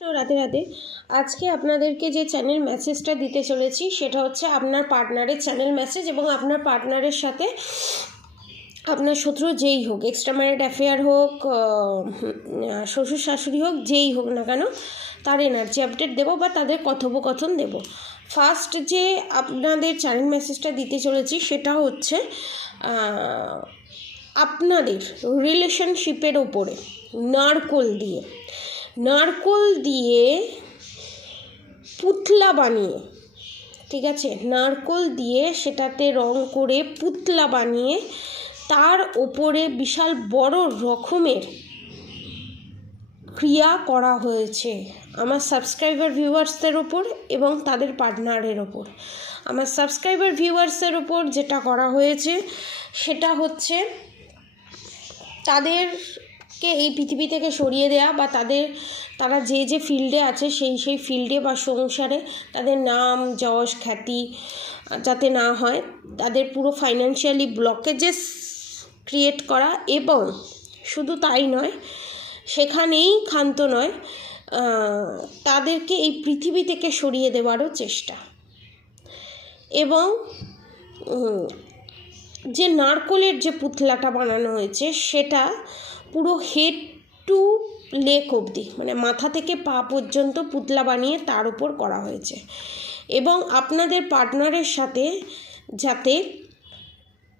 তো রাতে রাতে আজকে আপনাদেরকে যে চ্যানেল মেসেজটা দিতে চলেছি সেটা হচ্ছে আপনার পার্টনারের চ্যানেল মেসেজ। এবং আপনার পার্টনারের সাথে আপনার শত্রু যেই হোক, এক্সট্রা ম্যারিড অ্যাফেয়ার হোক, শ্বশুর শাশুড়ি হোক, যেই হোক না কেন, তার এনার্জি আপডেট দেবো বা তাদের কথোপকথন দেব। ফার্স্ট যে আপনাদের চ্যানেল মেসেজটা দিতে চলেছি সেটা হচ্ছে আপনাদের রিলেশনশিপের ওপরে নারকোল দিয়ে পুতলা বানিয়ে, ঠিক আছে, নারকোল দিয়ে সেটাতে রং করে পুতলা বানিয়ে তার ওপরে বিশাল বড় রকমের ক্রিয়া করা হয়েছে আমার সাবস্ক্রাইবার ভিউয়ার্সদের ওপর এবং তাদের পার্টনারের ওপর। আমার সাবস্ক্রাইবার ভিউয়ার্সের ওপর যেটা করা হয়েছে সেটা হচ্ছে তাদেরকে এই পৃথিবী থেকে সরিয়ে দেওয়া বা তারা যে ফিল্ডে আছে সেই ফিল্ডে বা সংসারে তাদের নাম যশ খ্যাতি যাতে না হয়, তাদের পুরো ফাইন্যান্সিয়ালি ব্লকেজেস ক্রিয়েট করা, এবং শুধু তাই নয়, সেখানেই ক্ষান্ত নয়, তাদেরকে এই পৃথিবী থেকে সরিয়ে দেওয়ারও চেষ্টা। এবং যে নারকোলের যে পুতলাটা বানানো হয়েছে সেটা পুরো হেড টু লেক অবধি, মানে মাথা থেকে পা পর্যন্ত পুতলা বানিয়ে তার উপর করা হয়েছে। এবং আপনাদের পার্টনারের সাথে যাতে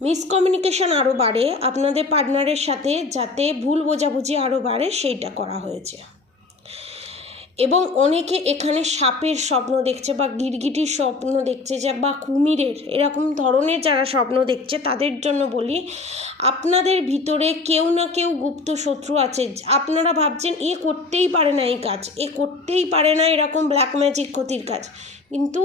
মিসকমিউনিকেশন আরও বাড়ে, আপনাদের পার্টনারের সাথে যাতে ভুল বোঝাবুঝি আরও বাড়ে, সেইটা করা হয়েছে। এবং অনেকে এখানে সাপের স্বপ্ন দেখছে বা গিরগিটির স্বপ্ন দেখছে, বা কুমিরের, এরকম ধরনের যারা স্বপ্ন দেখছে তাদের জন্য বলি, আপনাদের ভিতরে কেউ না কেউ গুপ্ত শত্রু আছে। আপনারা ভাবছেন এ করতেই পারে না এই কাজ, এ করতেই পারে না এরকম ব্ল্যাক ম্যাজিক ক্ষতির কাজ, কিন্তু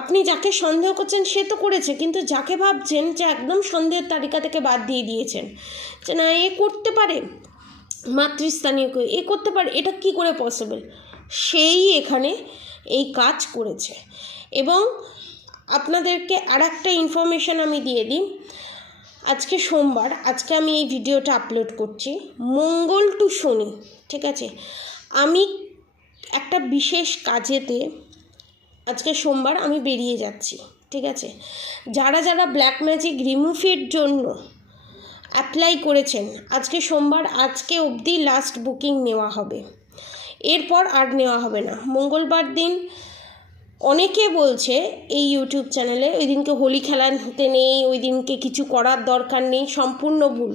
আপনি যাকে সন্দেহ করছেন সে তো করেছে, কিন্তু যাকে ভাবছেন যে একদম সন্দেহের তালিকা থেকে বাদ দিয়ে দিয়েছেন যে না এ করতে পারে, মাতৃস্থানীয় কেউ এ করতে পারে, এটা কি করে পসিবল, সেই এখানে এই কাজ করেছে। এবং আপনাদেরকে আর একটা ইনফরমেশান আমি দিয়ে দিই, আজকে সোমবার, আজকে আমি এই ভিডিওটা আপলোড করছি মঙ্গল টু শনি, ঠিক আছে। আমি একটা বিশেষ কাজেতে আজকে সোমবার আমি বেরিয়ে যাচ্ছি, ঠিক আছে। যারা যারা ব্ল্যাক ম্যাজিক রিমুভের জন্য অ্যাপ্লাই করেছেন, আজকে সোমবার, আজকে অবধি লাস্ট বুকিং নেওয়া হবে, এরপর আর নেওয়া হবে না। মঙ্গলবার দিন অনেকে বলছে এই ইউটিউব চ্যানেলে ওই দিনকে হোলি খেলাতে নেই, ওই দিনকে কিছু করার দরকার নেই, সম্পূর্ণ ভুল।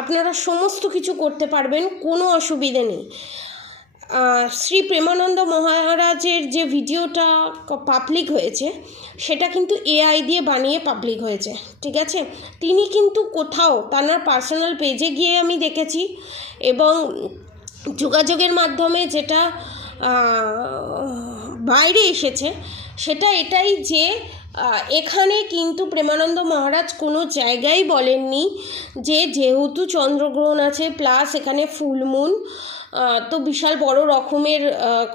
আপনারা সমস্ত কিছু করতে পারবেন, কোনো অসুবিধে নেই। শ্রী প্রেমানন্দ মহারাজের যে ভিডিওটা পাবলিক হয়েছে সেটা কিন্তু এআই দিয়ে বানিয়ে পাবলিক হয়েছে, ঠিক আছে। তিনি কিন্তু কোথাও তার পার্সোনাল পেজে গিয়ে আমি দেখেছি, এবং যোগাযোগের মাধ্যমে যেটা বাইরে এসেছে সেটা এটাই যে এখানে কিন্তু প্রেমানন্দ মহারাজ কোনো জায়গায় বলেননি যে যেহেতু চন্দ্রগ্রহণ আছে প্লাস এখানে ফুলমুন, তো বিশাল বড় রকমের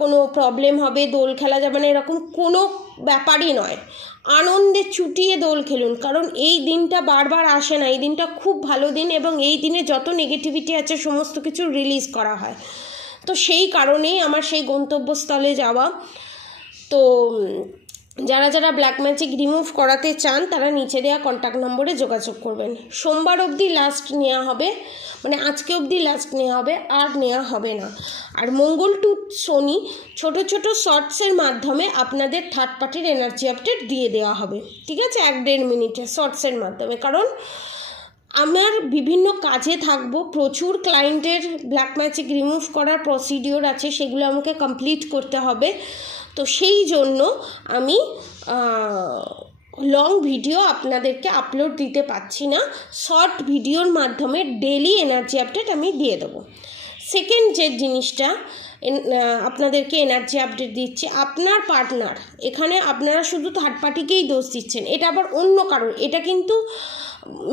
কোনো প্রবলেম হবে, দোল খেলা যাবে না, এরকম কোনো ব্যাপারই নয়। আনন্দে চুটিয়ে দোল খেলুন, কারণ এই দিনটা বারবার আসে না, এই দিনটা খুব ভালো দিন, এবং এই দিনে যত নেগেটিভিটি আছে সমস্ত কিছু রিলিজ করা হয়। তো সেই কারণেই আমার সেই গন্তব্যস্থলে যাওয়া। তো যারা যারা ব্ল্যাক ম্যাজিক রিমুভ করাতে চান তারা নিচে দেওয়া কন্ট্যাক্ট নম্বরে যোগাযোগ করবেন। সোমবার অবধি লাস্ট নেওয়া হবে, মানে আজকে অবধি লাস্ট নেওয়া হবে, আর নেওয়া হবে না। আর মঙ্গল টু শনি ছোট ছোট শর্টসের মাধ্যমে আপনাদের থার্ড পার্টির এনার্জি আপডেট দিয়ে দেওয়া হবে, ঠিক আছে, 1-1.5 মিনিটে শর্টসের মাধ্যমে। কারণ আমার বিভিন্ন কাজে থাকবো, প্রচুর ক্লায়েন্টের ব্ল্যাক ম্যাজিক রিমুভ করার প্রসিডিওর আছে, সেগুলো আমাকে কমপ্লিট করতে হবে। তো সেই জন্য আমি লং ভিডিও আপনাদেরকে আপলোড দিতে পারছি না, শর্ট ভিডিওর মাধ্যমে ডেলি এনার্জি আপডেট আমি দিয়ে দেবো। সেকেন্ড যে জিনিসটা আপনাদেরকে এনার্জি আপডেট দিচ্ছে, আপনার পার্টনার, এখানে আপনারা শুধু থার্ড পার্টিকেই দোষ দিচ্ছেন, এটা আবার অন্য কারণ, এটা কিন্তু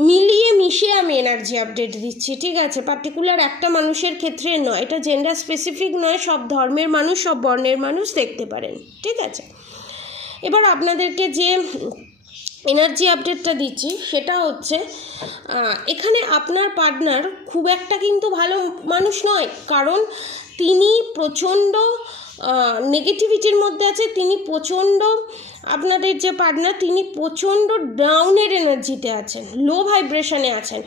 মিলিয়ে মিশিয়ে আমি এনার্জি আপডেট দিচ্ছি, ঠিক আছে, পার্টিকুলার একটা মানুষের ক্ষেত্রে নয়, এটা জেন্ডার স্পেসিফিক নয়, সব ধর্মের মানুষ, সব বর্ণের মানুষ দেখতে পারেন, ঠিক আছে। এবার আপনাদেরকে যে এনার্জি আপডেটটা দিচ্ছি সেটা হচ্ছে, এখানে আপনার পার্টনার খুব একটা কিন্তু ভালো মানুষ নয়, কারণ তিনি প্রচণ্ড নেগেটিভিটির মধ্যে আছে, তিনি প্রচণ্ড, আপনাদের যে পার্টনার তিনি প্রচণ্ড ডাউনের এনার্জিতে আছেন, লো ভাইব্রেশনে আছেন।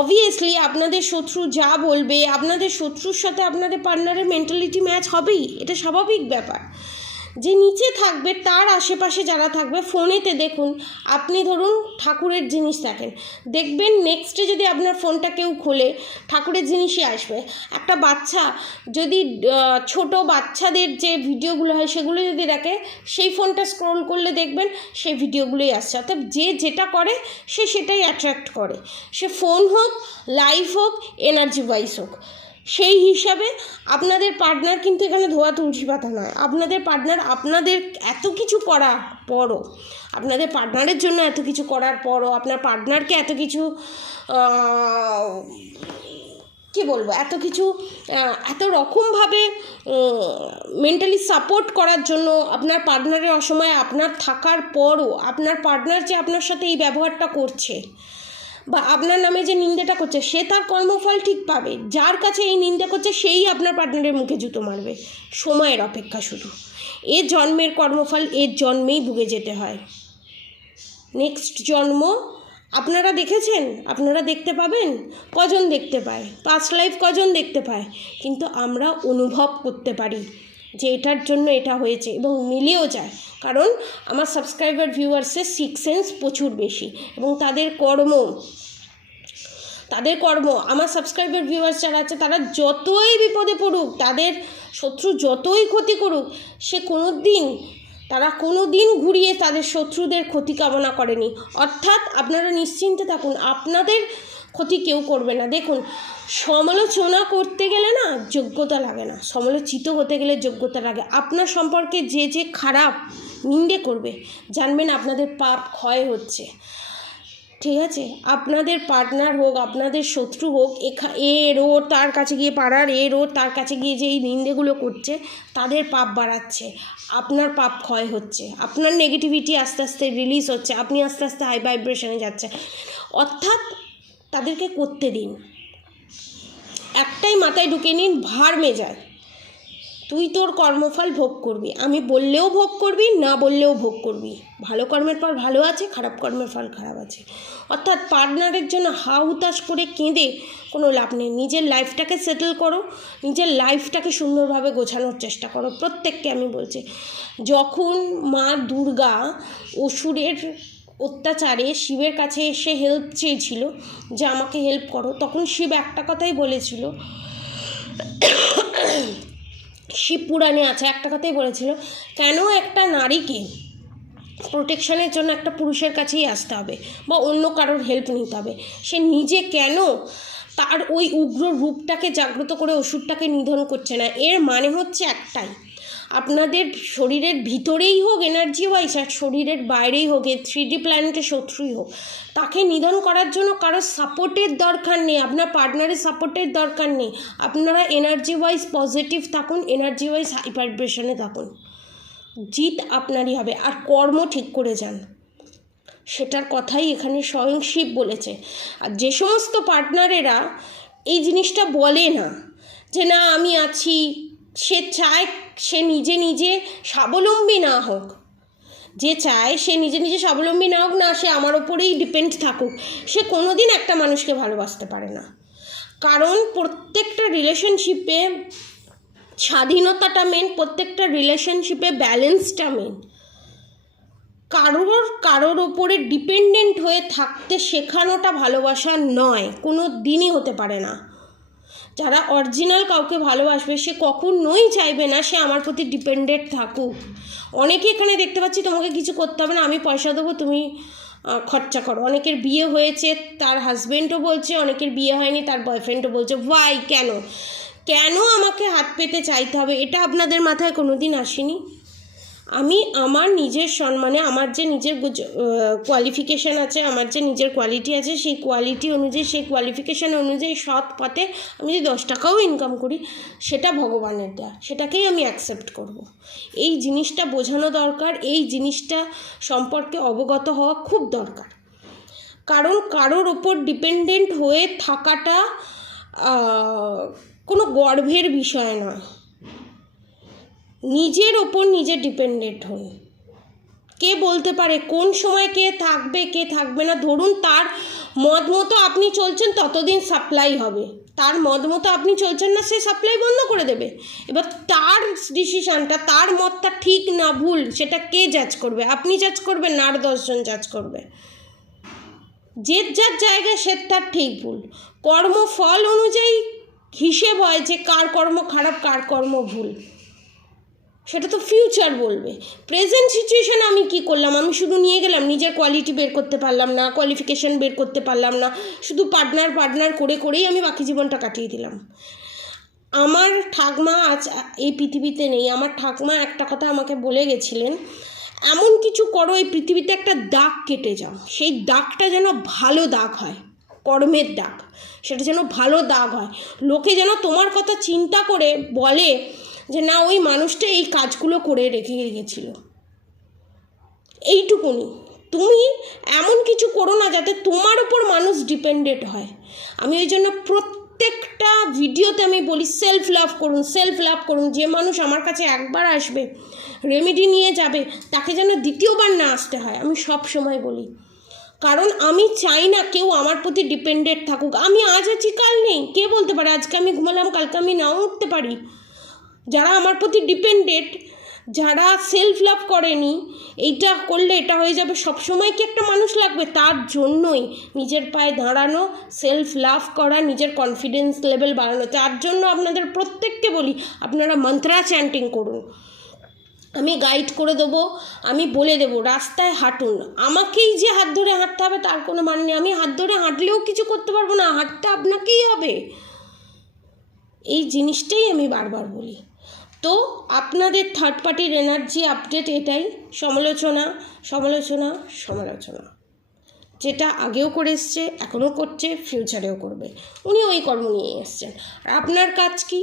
অবভিয়াসলি আপনাদের শত্রু যা বলবে, আপনাদের শত্রুর সাথে আপনাদের পার্টনারের মেন্টালিটি ম্যাচ হবেই, এটা স্বাভাবিক ব্যাপার। যে নিচে থাকবে তার আশেপাশে যারা থাকবে, ফোনেতে দেখুন, আপনি ধরুন ঠাকুরের জিনিস দেখেন, দেখবেন নেক্সটে যদি আপনার ফোনটা কেউ খোলে ঠাকুরের জিনিসই আসবে। একটা বাচ্চা যদি ছোট বাচ্চাদের যে ভিডিওগুলো হয় সেগুলো যদি দেখে, সেই ফোনটা স্ক্রোল করলে দেখবেন সেই ভিডিওগুলোই আসছে। অর্থাৎ যে যেটা করে সে সেটাই অ্যাট্রাক্ট করে, সে ফোন হোক, লাইভ হোক, এনার্জি ওয়াইজ হোক। সেই হিসাবে আপনাদের পার্টনার কিন্তু এখানে ধোয়া তুলসী পাতা নয়। আপনাদের পার্টনার আপনাদের এত কিছু করার পরও, আপনাদের পার্টনারের জন্য এত কিছু করার পরও, আপনার পার্টনারকে এত কিছু কী বলবো, এত কিছু এত রকমভাবে মেন্টালি সাপোর্ট করার জন্য, আপনার পার্টনারের অসময়ে আপনার থাকার পরও আপনার পার্টনার যে আপনার সাথে এই ব্যবহারটা করছে বা আপনার নামে যে নিন্দাটা করছে, সে তার কর্মফল ঠিক পাবে। যার কাছে এই নিন্দা করছে সেই আপনার পার্টনারের মুখে জুতো মারবে। সময়ের অপেক্ষা শুধু। এ জন্মের কর্মফল এর জন্মেই ভুগে যেতে হয়। নেক্সট জন্ম আপনারা দেখেছেন, আপনারা দেখতে পাবেন, কজন দেখতে পায়, পাস্ট লাইফ কজন দেখতে পায়, কিন্তু আমরা অনুভব করতে পারি যে এটার জন্য এটা হয়েছে, এবং মিলেও যায়। কারণ আমার সাবস্ক্রাইবার ভিউয়ার্সের সিক্স সেন্স প্রচুর বেশি, এবং তাদের কর্ম আমার সাবস্ক্রাইবার ভিউয়ার্স যারা আছে তারা যতই বিপদে পড়ুক, তাদের শত্রু যতই ক্ষতি করুক, তারা কোনো দিন ঘুরিয়ে তাদের শত্রুদের ক্ষতি কামনা করেনি। অর্থাৎ আপনারা নিশ্চিন্তে থাকুন, আপনাদের ক্ষতি কেউ করবে না। দেখুন, সমালোচনা করতে গেলে না যোগ্যতা লাগে না, সমালোচিত হতে গেলে যোগ্যতা লাগে। আপনার সম্পর্কে যে যে খারাপ নিন্দে করবে, জানবেন আপনাদের পাপ ক্ষয় হচ্ছে। ঠিক আছে, আপনাদের পার্টনার হোক, আপনাদের শত্রু হোক, তার কাছে গিয়ে পাড়ার তার কাছে গিয়ে যে এই নিন্দেগুলো করছে, তাদের পাপ বাড়াচ্ছে, আপনার পাপ ক্ষয় হচ্ছে, আপনার নেগেটিভিটি আস্তে আস্তে রিলিজ হচ্ছে, আপনি আস্তে আস্তে হাই ভাইব্রেশনে যাচ্ছেন। অর্থাৎ তাদেরকে করতে দিন, একটাই মাথায় ঢুকে নিন, ভার মেজায় তুই তোর কর্মফল ভোগ করবি। আমি বললেও ভোগ করবি, না বললেও ভোগ করবি। ভালো কর্মের ফল ভালো আছে, খারাপ কর্মের ফল খারাপ আছে। অর্থাৎ পার্টনারের জন্য হুতাশ করে কেঁদে কোনো লাভ নেই। নিজের লাইফটাকে সেটেল করো, নিজের লাইফটাকে সুন্দরভাবে গোছানোর চেষ্টা করো। প্রত্যেককে আমি বলছি, যখন মা দুর্গা অসুরের অত্যাচারে শিবের কাছে এসে হেল্প চেয়েছিল যে আমাকে হেল্প করো, তখন শিব একটা কথাই বলেছিল, শিব পুরাণে আছে, একটা কথাই বলেছিল, কেন একটা নারীকে প্রোটেকশনের জন্য একটা পুরুষের কাছেই আসতে হবে বা অন্য কারোর হেল্প নিতে হবে? সে নিজে কেন তার ওই উগ্র রূপটাকে জাগ্রত করে অসুরটাকে নিধন করছে না? এর মানে হচ্ছে একটাই, আপনাদের শরীরের ভিতরেই হোক এনার্জি ওয়াইজ, আর শরীরের বাইরেই হোক, এই 3D প্ল্যানেটের শত্রুই হোক, তাকে নিধন করার জন্য কারোর সাপোর্টের দরকার নেই, আপনার পার্টনারের সাপোর্টের দরকার নেই। আপনারা এনার্জি ওয়াইজ পজিটিভ থাকুন, এনার্জি ওয়াইজ হাই ভাইব্রেশনে থাকুন, জিত আপনারই হবে। আর কর্ম ঠিক করে যান, সেটার কথাই এখানে স্বয়ং শিব বলেছে। আর যে সমস্ত পার্টনারেরা এই জিনিসটা বলে না যে না আমি আছি, সে চায় সে নিজে নিজে স্বাবলম্বী না হোক, যে চায় সে নিজে নিজে স্বাবলম্বী না হোক, না সে আমার ওপরেই ডিপেন্ড থাকুক, সে কোনো দিন একটা মানুষকে ভালোবাসতে পারে না। কারণ প্রত্যেকটা রিলেশনশিপে স্বাধীনতাটা মেন, প্রত্যেকটা রিলেশনশিপে ব্যালেন্সটা মেন। কারোর ওপরে ডিপেন্ডেন্ট হয়ে থাকতে শেখানোটা ভালোবাসা নয়, কোনো দিনই হতে পারে না। যারা অরিজিনাল কাউকে ভালোবাসবে সে কখনোই চাইবে না সে আমার প্রতি ডিপেন্ডেন্ট থাকুক। অনেকে এখানে দেখতে পাচ্ছি তোমাকে কিছু করতে হবে না, আমি পয়সা দেবো, তুমি খরচা করো। অনেকের বিয়ে হয়েছে, তার হাজব্যান্ডও বলছে, অনেকের বিয়ে হয়নি, তার বয়ফ্রেন্ডও বলছে ওয়াই, কেন আমাকে হাত পেতে চাইতে হবে? এটা আপনাদের মাথায় কোনো দিন আসেনি? আমি আমার নিজের সম্মানে, আমার যে নিজের কোয়ালিফিকেশান আছে, আমার যে নিজের কোয়ালিটি আছে, সেই কোয়ালিটি অনুযায়ী, সেই কোয়ালিফিকেশান অনুযায়ী সৎ পথে আমি যদি 10 টাকাও ইনকাম করি, সেটা ভগবানের দেয়া, সেটাকেই আমি অ্যাকসেপ্ট করব। এই জিনিসটা বোঝানো দরকার, এই জিনিসটা সম্পর্কে অবগত হওয়া খুব দরকার। কারণ কারোর ওপর ডিপেন্ডেন্ট হয়ে থাকাটা কোনো গর্বের বিষয় নয়। নিজের ওপর নিজে ডিপেন্ডেন্ট হন। কে বলতে পারে কোন সময় কে থাকবে কে থাকবে না। ধরুন তার মত মতো আপনি চলছেন, ততদিন সাপ্লাই হবে। তার মত মতো আপনি চলছেন না, সে সাপ্লাই বন্ধ করে দেবে। এবার তার ডিসিশানটা, তার মতটা ঠিক না ভুল, সেটা কে জাজ করবে? আপনি জাজ করবেন না, আর 10 জন জাজ করবে। যে যার জায়গায় সে তার ঠিক ভুল। কর্মফল অনুযায়ী হিসেব হয় যে কার কর্ম খারাপ কার কর্ম ভুল, সেটা তো ফিউচার বলবে। প্রেজেন্ট সিচুয়েশানে আমি কি করলাম? আমি শুধু নিয়ে গেলাম, নিজের কোয়ালিটি বের করতে পারলাম না, কোয়ালিফিকেশান বের করতে পারলাম না, শুধু পার্টনার করেই আমি বাকি জীবনটা কাটিয়ে দিলাম। আমার ঠাকমা আজ এই পৃথিবীতে নেই। আমার ঠাকমা একটা কথা আমাকে বলে গেছিলেন, এমন কিছু করো এই পৃথিবীতে একটা দাগ কেটে যাও, সেই দাগটা যেন ভালো দাগ হয়, কর্মের দাগ, সেটা যেন ভালো দাগ হয়। লোকে যেন তোমার কথা চিন্তা করে বলে যে না, ওই মানুষটা এই কাজগুলো করে রেখে গেছিল। এইটুকুনি। তুমি এমন কিছু করো না যাতে তোমার উপর মানুষ ডিপেন্ডেন্ট হয়। আমি ওই জন্য প্রত্যেকটা ভিডিওতে আমি বলি সেলফ লাভ করুন, সেলফ লাভ করুন। যে মানুষ আমার কাছে একবার আসবে, রেমেডি নিয়ে যাবে, তাকে যেন দ্বিতীয়বার না আসতে হয়, আমি সব সময় বলি। কারণ আমি চাই না কেউ আমার প্রতি ডিপেন্ডেন্ট থাকুক। আমি আজ আছি কাল নেই, কে বলতে পারে? আজকে আমি ঘুমালাম, কালকে আমি নাও উঠতে পারি। যারা আমার প্রতি ডিপেন্ডেন্ট, যারা সেলফ লাভ করেনি, এইটা করলে এটা হয়ে যাবে, সবসময় কি একটা মানুষ লাগবে? তার জন্যই নিজের পায়ে দাঁড়ানো, সেলফ লাভ করা, নিজের কনফিডেন্স লেভেল বাড়ানো। তার জন্য আপনাদের প্রত্যেককে বলি, আপনারা মন্ত্রা চ্যান্টিং করুন। আমি গাইড করে দেবো, আমি বলে দেবো রাস্তায় হাঁটুন। আমাকেই যে হাত ধরে হাঁটতে হবে তার কোনো মানে নেই। আমি হাত ধরে হাঁটলেও কিছু করতে পারবো না, হাঁটতে আপনাকেই হবে। এই জিনিসটাই আমি বারবার বলি। তো আপনাদের থার্ড পার্টির এনার্জি আপডেট এটাই, সমালোচনা সমালোচনা সমালোচনা, যেটা আগেও করে এসছে, এখনও করছে, ফিউচারেও করবে। উনি ওই কর্ম নিয়ে এসছেন। আর আপনার কাজ কি?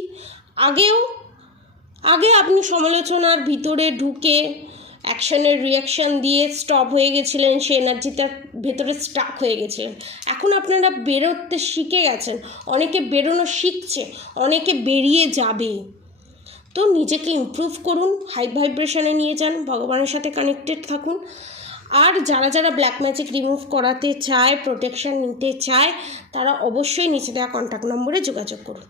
আগে আপনি সমালোচনার ভিতরে ঢুকে অ্যাকশনের রিয়াকশান দিয়ে স্টপ হয়ে গেছিলেন, সে এনার্জিটার ভেতরে স্টাক হয়ে গেছিলেন। এখন আপনারা বেরোতে শিখে গেছেন, অনেকে বেরোনো শিখছে, অনেকে বেরিয়ে যাবে। তো নিজেকে ইমপ্রুভ করুন, হাই ভাইব্রেশনে নিয়ে যান, ভগবানের সাথে কানেক্টেড থাকুন। আর যারা ব্ল্যাক ম্যাজিক রিমুভ করাতে চায়, প্রোটেকশান নিতে চায়, তারা অবশ্যই নিচে দেওয়া কন্ট্যাক্ট নম্বরে যোগাযোগ করুন।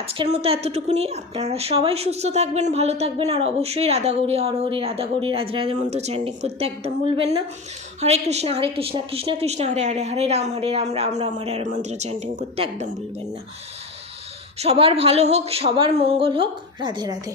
আজকের মতো এতটুকুনি। আপনারা সবাই সুস্থ থাকবেন, ভালো থাকবেন। আর অবশ্যই রাধাগৌরী হরহরি, রাধাগৌরী রাধে রাধে মন্ত্র চ্যান্টিং করতে একদম ভুলবেন না। হরে কৃষ্ণ কৃষ্ণ কৃষ্ণ হরে হরে, হরে রাম রাম রাম হরে হরে মন্ত্র চ্যান্টিং করতে একদম ভুলবেন না। সবার ভালো হোক, সবার মঙ্গল হোক। রাধে রাধে।